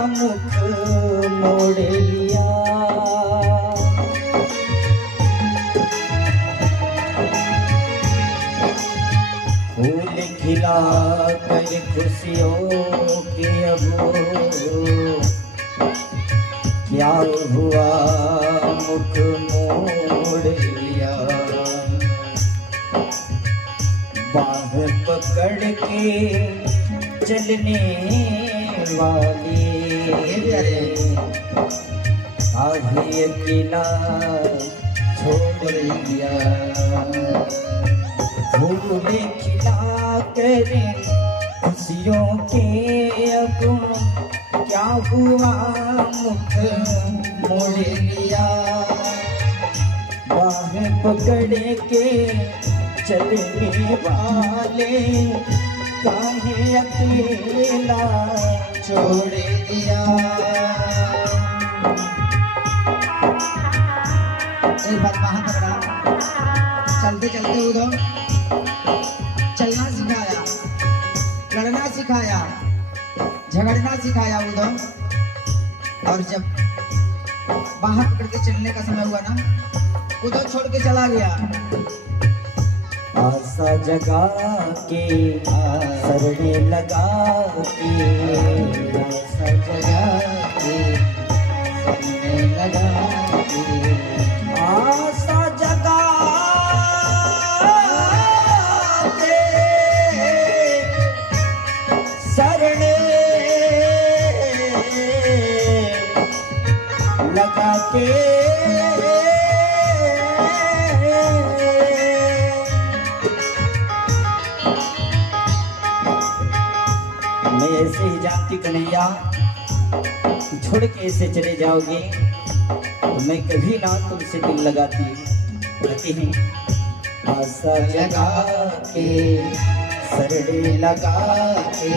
मुख मोड़ लिया। फूल खिला कर खुशियों के अब क्या हुआ, मुख मोड़ लिया। बाह पकड़ के चलने वाले, आधी अकेला छोड़ लिया। फूल खिला कर खुशियों के अब क्या हुआ, मुख मोड़ लिया। बाह पकड़ के चलने वाले काहे अकेला छोड़ दिया। एक बात वहां पकड़ा, चलते चलते उधर चलना सिखाया, लड़ना सिखाया, झगड़ना सिखाया उधर। और जब बाहर पकड़ के चलने का समय हुआ ना, उधर छोड़ के चला गया। आशा जगा के सरने लगा के, आशा जगा के में लगा के आशा जगा के सरने लगा के मैं ऐसे ही जानती कन्हैया छोड़ के ऐसे चले जाओगे तो मैं कभी ना तुमसे दिल लगाती रहती हैं आशा जगा के सरने लगा के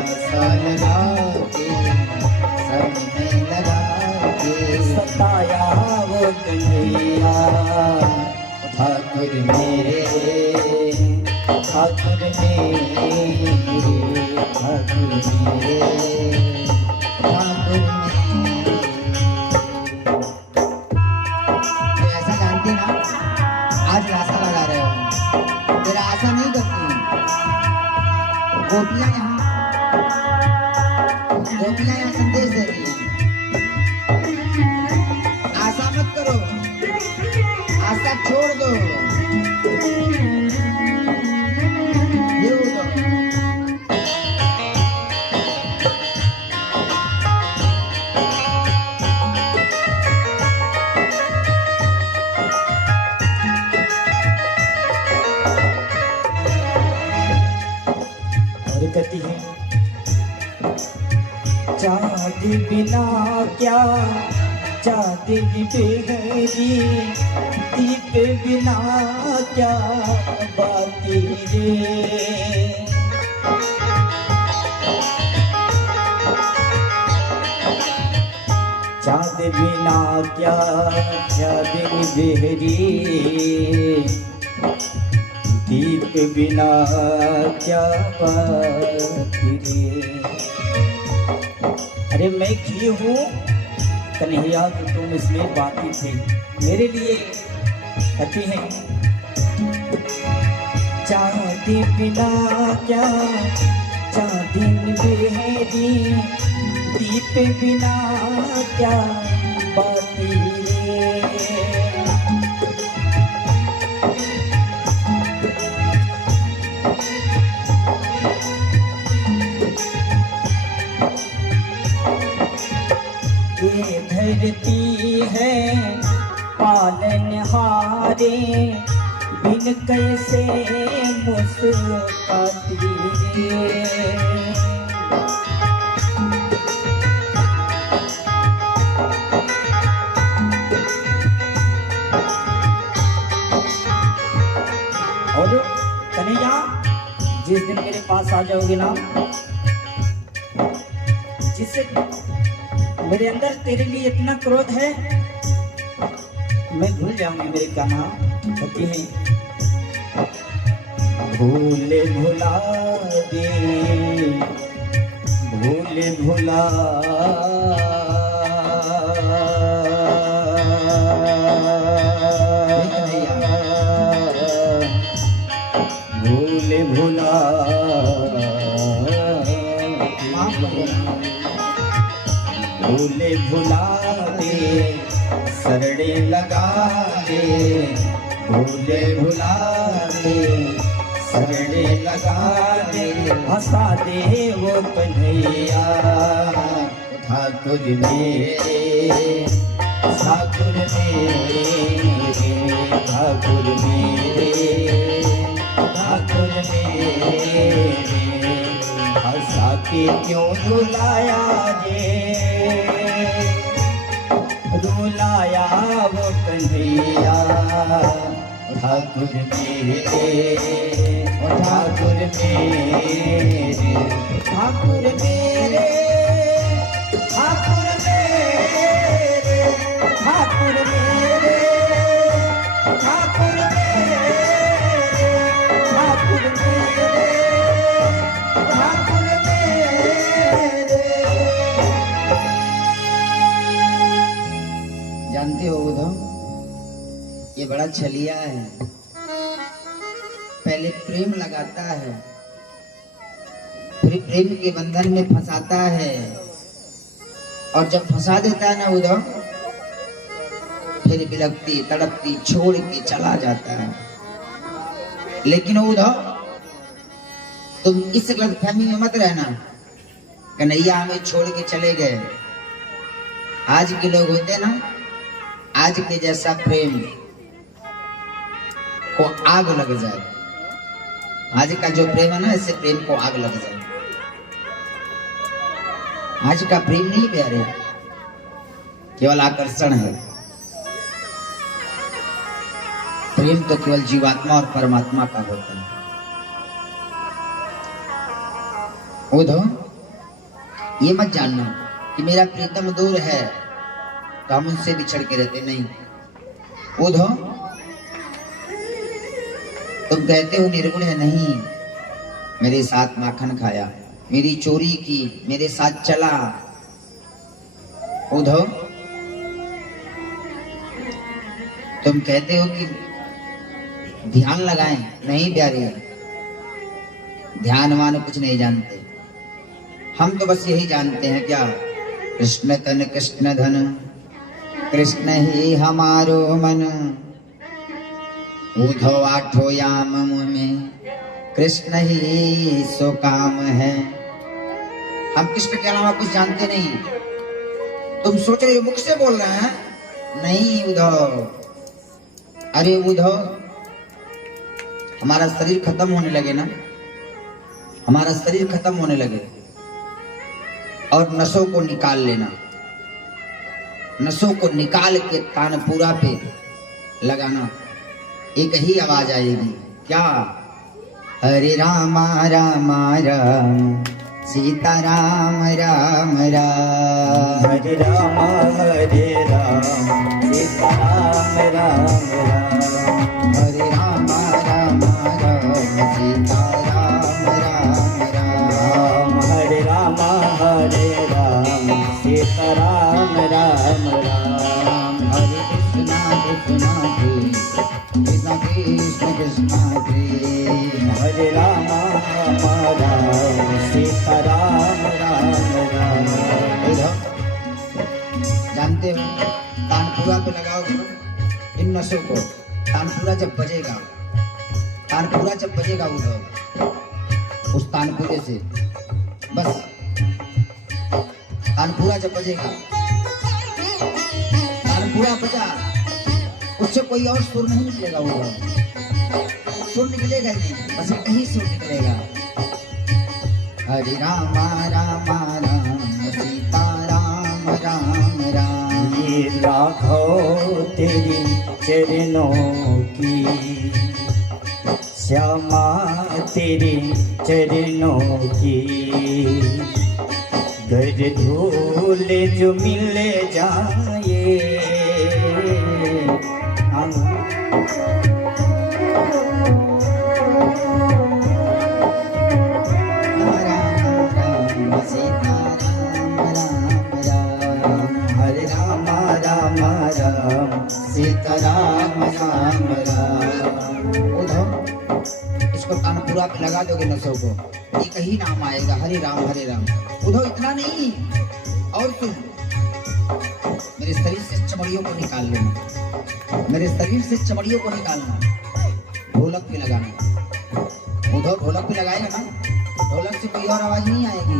आशा लगा के सर में लगा के सताया वो कन्हैया ठाकुर मेरे ठाकुर मेरे ठाकुर मेरे ठाकुर मेरे। तो ऐसा जानती ना आज आशा लगा रहे हो तेरा आशा नहीं करती गोपियां यहाँ संदेश दे रही हैं आशा मत करो आशा छोड़ दो ये हो दो और कहती है चाँद बिना क्या चाँद बेहरी दीप बिना क्या बाती रे चाँद बिना क्या चाँद बेहरी दीप बिना क्या बाती रे। अरे मैं की हूँ कन्हैया तो तुम इसमें बाकी थे मेरे लिए कहती हैं चाँदी बिना क्या चाँदी बेहरी दीप बिना क्या बाती रे ये धरती है पालनहारे बिन कैसे मुस्काती रे और कन्हैया जिस दिन मेरे पास आ जाओगे ना जिससे मेरे अंदर तेरे लिए इतना क्रोध है मैं भूल जाऊंगी मेरे कान्हा कहती है भूले भुला दे भूले भुला भूले भुला माफ कर दो भूले भुला दे सरड़े लगा दे भूले भुला दे सरड़े लगा दे हंसा दे वो कन्हैया ठाकुर मेरे ठाकुर मेरे ठाकुर मेरे ठाकुर मेरे हंसा के क्यों रुलाया जे रुलाया वो कन्हैया ठाकुर मेरे ठाकुर मेरे ठाकुर मेरे ठाकुर मेरे ठाकुर मेरे ठाकुर मेरे ठाकुर मेरे ठाकुर मेरे। जानते हो उधम ये बड़ा छलिया है पहले प्रेम लगाता है फिर प्रेम के बंधन में फंसाता है और जब फंसा देता है ना उधर, फिर बिलखती तड़पती छोड़ के चला जाता है। लेकिन उधर तुम इस गलतफहमी में मत रहना, कन्हैया हमें छोड़ के चले गए। आज के लोग होते ना, आज के जैसा प्रेम को आग लग जाए। आज का जो प्रेम है ना, ऐसे प्रेम को आग लग जाए। आज का प्रेम नहीं प्यारे, केवल आकर्षण है। प्रेम तो केवल जीवात्मा और परमात्मा का होता है। उधर ये मत जानना कि मेरा प्रीतम दूर है तो हम उनसे बिछड़ के रहते नहीं। उधर तुम कहते हो निर्गुण है, नहीं, मेरे साथ माखन खाया, मेरी चोरी की, मेरे साथ चला। उधर तुम कहते हो कि ध्यान लगाएं, नहीं प्यारे, ध्यानवान कुछ नहीं जानते। हम तो बस यही जानते हैं क्या, कृष्ण तन कृष्ण धन, कृष्ण ही हमारो मन। उधो आठो याम मुँह में, कृष्ण ही सो काम है। हम कृष्ण के अलावा कुछ जानते नहीं। तुम सोच रहे हो मुख से बोल रहे हैं, नहीं उद्धव। अरे उद्धव, हमारा शरीर खत्म होने लगे ना, हमारा शरीर खत्म होने लगे और नसों को निकाल लेना, नसों को निकाल के तानपुरा पे लगाना, एक ही आवाज आएगी, क्या, हरे रामा रामा राम सीता राम राम राम, हरे राम सीता राम राम राम, हरे रामा रामा राम सीता राम राम राम, हरे राम सीता राम राम राम, हरे कृष्णा कृष्णा कृष्ण कृष्ण कृष्ण कृष्ण, हरे राम सीता राम राम राम। जानते हो, तानपुरा पे लगाओ इन नसों को। तानपुरा जब बजेगा, तानपुरा जब बजेगा उधर, उस तानपुरे से बस, तानपुरा जब बजेगा, तानपुरा बजा, उससे कोई और सुर नहीं निकलेगा। उधर सुर निकलेगा ही नहीं, बस एक ही सुर निकलेगा, हरे रामा रामा राम सीता राम राम राम। ये राघव तेरी चरणों की, श्यामा तेरे चरणों की, घर धूल जो मिल जाए, सीता राम राम राम। उधर इसको तानपुरा पे लगा दोगे नसों को, एक ही नाम आएगा, हरे राम हरे राम। उधर इतना नहीं, और तुम मेरे शरीर से चमड़ियों को निकाल लेना, मेरे शरीर से चमड़ियों को निकालना, ढोलक पे लगाना। उधर ढोलक पे लगाएगा ना, ढोलक से कोई और आवाज नहीं आएगी,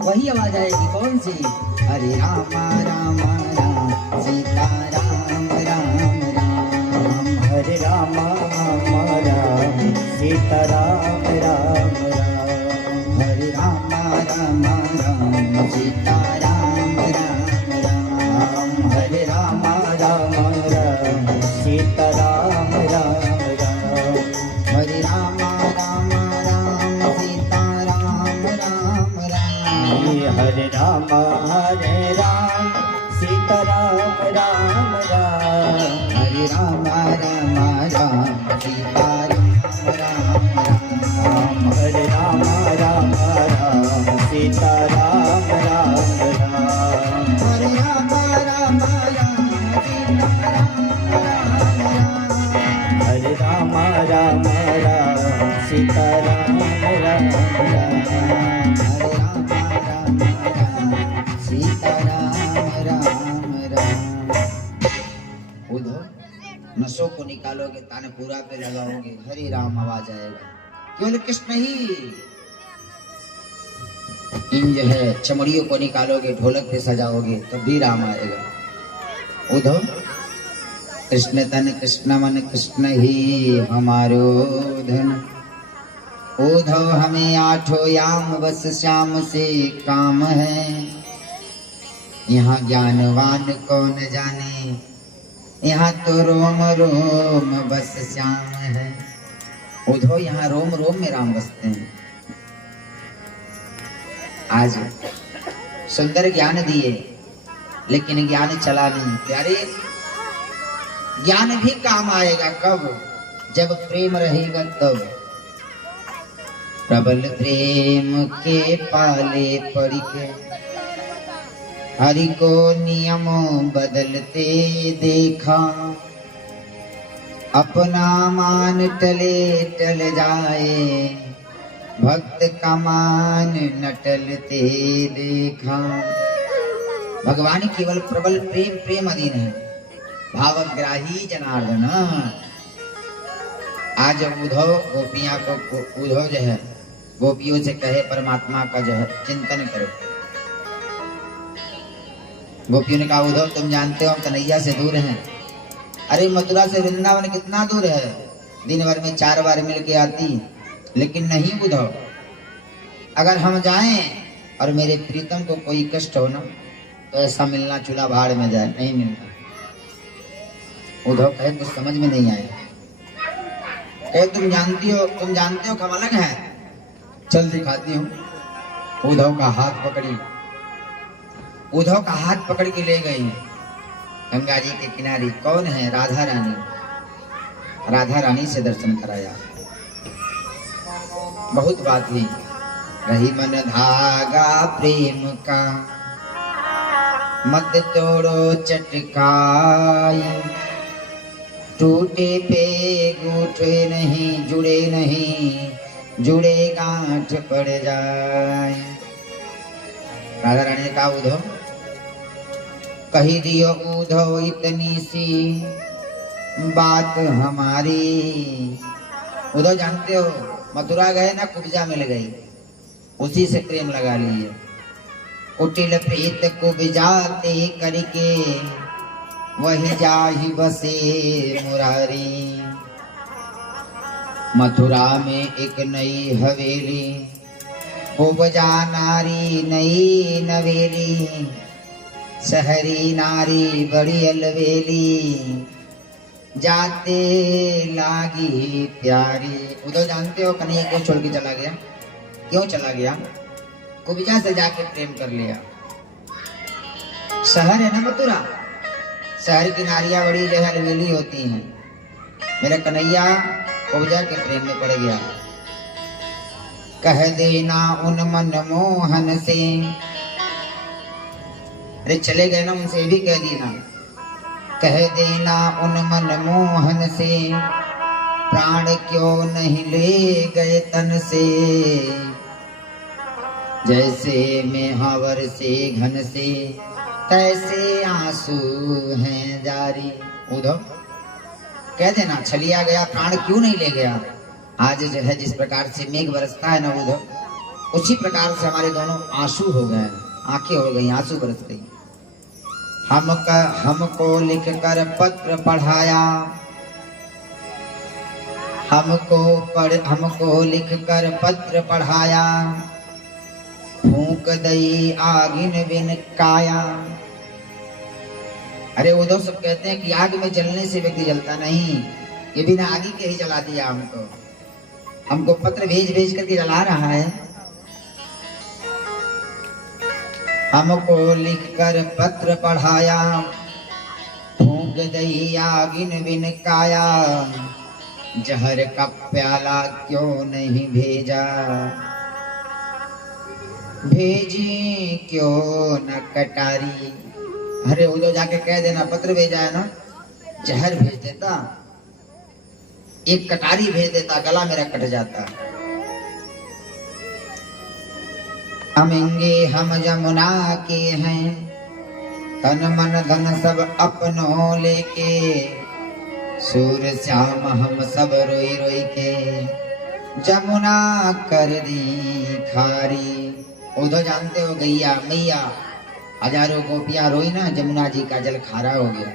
वही आवाज आएगी, कौन सी, हरे रामा रामा राम सीता राम राम राम, हरे राम सीता राम राम राम, हरे रामा रामा राम सीता राम राम राम, हरे राम सीता राम राम राम, हरे रामा रामा राम सीता राम राम राम, हरे राम सीता राम राम राम, हरे रामा रामा राम सीता राम राम राम, हरे राम सीता राम राम राम, हरे रामा रामा राम सीता राम राम राम, हरे राम सीता राम राम राम, हरे रामा रामा राम सीता राम निकालोगे तानपुरा पे लगाओगे, हरे राम आवाज आएगा। केवल कृष्ण ही। इन जो है चमड़ियों को निकालोगे, ढोलक पे सजाओगे, तब भी राम आएगा। उधो कृष्ण तन कृष्ण मन कृष्ण ही हमारो धन। उधव हमें आठों याम बस श्याम से काम है। यहाँ ज्ञानवान कौन जाने, यहाँ तो रोम रोम बस श्याम है। उधो यहाँ रोम रोम में राम बसते हैं। आज सुंदर ज्ञान दिए, लेकिन ज्ञान चला नहीं। प्यारे, ज्ञान भी काम आएगा कब? जब प्रेम रहेगा तब। प्रबल प्रेम के पाले पड़ के हरि को नियमों बदलते देखा। अपना मान टले टल जाए, भक्त का मान न टलते देखा। भगवान केवल प्रबल प्रेम प्रेम अधीन है, भावग्राही जनार्दन। आज उद्धव गोपियां को उद्धव जो है गोपियों से कहे परमात्मा का जो है चिंतन करो। गोपियों ने कहा उद्धव तुम जानते हो कन्हैया से दूर हैं। अरे मथुरा से वृंदावन कितना दूर है, दिन भर में 4 बार मिल के आती। लेकिन नहीं उद्धव, अगर हम जाएं और मेरे प्रीतम को कोई कष्ट हो ना, तो ऐसा मिलना चूल्हा भाड़ में जाए, नहीं मिलता। उद्धव कहे कुछ समझ में नहीं आया। कहे तुम जानती हो कि हम अलग हैं। चल दिखाती हूँ। उद्धव का हाथ पकड़ के ले गई गंगा जी के किनारे। कौन है? राधा रानी। राधा रानी से दर्शन कराया। बहुत बात हुई। रही मन धागा प्रेम का, मत तोड़ो चटकाई। टूटे पे गूठे नहीं, जुड़े नहीं, जुड़े गांठ पड़ जाए। राधा रानी ने कहा उद्धव कही दियो उद्धव इतनी सी बात हमारी। उद्धव जानते हो मथुरा गए ना, कुब्जा मिल गई, उसी से प्रेम लगा लिए। कुटिल प्रीत कुब्जाते करके वही जाहि बसे मुरारी। मथुरा में एक नई हवेली, कुब्जा नारी नई नवेली। शहरी नारी बड़ी अलवेली, जाते लागी प्यारी। उधर जानते हो कन्हैया क्यों छोड़ के चला गया? क्यों चला गया? कुब्जा से जाके प्रेम कर लिया। शहर है ना मथुरा, शहर की नारियां बड़ी जो है अलवेली होती हैं। मेरा कन्हैया कुब्जा के प्रेम में पड़ गया। कह देना उन मनमोहन से, अरे चले गए ना, उनसे भी कह देना। कह देना उन मनमोहन से, प्राण क्यों नहीं ले गए तन से। जैसे मेहावर से घन से, तैसे आंसू हैं जारी। उद्धव कह देना छलिया गया, प्राण क्यों नहीं ले गया। आज जो है जिस प्रकार से मेघ बरसता है ना उद्धव, उसी प्रकार से हमारे दोनों आंसू हो गए, आंखें हो गई, आंसू बरस गई। हमको लिख कर पत्र पढ़ाया, हमको लिख कर पत्र पढ़ाया। फूंक दई आगिन बिन काया। अरे उद्धव सब कहते हैं कि आग में जलने से व्यक्ति जलता नहीं, ये बिना आग के ही जला दिया हमको पत्र भेज करके जला रहा है। हमको लिख कर पत्र पढ़ाया, फूंक दई आगिन बिन काया। जहर का प्याला क्यों नहीं भेजा, भेजी क्यों न कटारी। अरे उधर जाके कह देना पत्र भेजा है ना, जहर भेज देता, एक कटारी भेज देता, गला मेरा कट जाता। अमेंगे हम यमुना के हैं, तन मन धन सब अपनों लेके। सूर श्याम हम सब रोई रोई के जमुना कर दी खारी। उधो जानते हो गैया मैया हजारों गोपियां रोई ना, जमुना जी का जल खारा हो गया।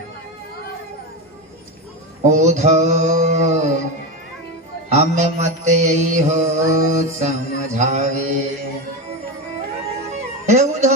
उधो हमें मत यही हो समझावे, हे उधो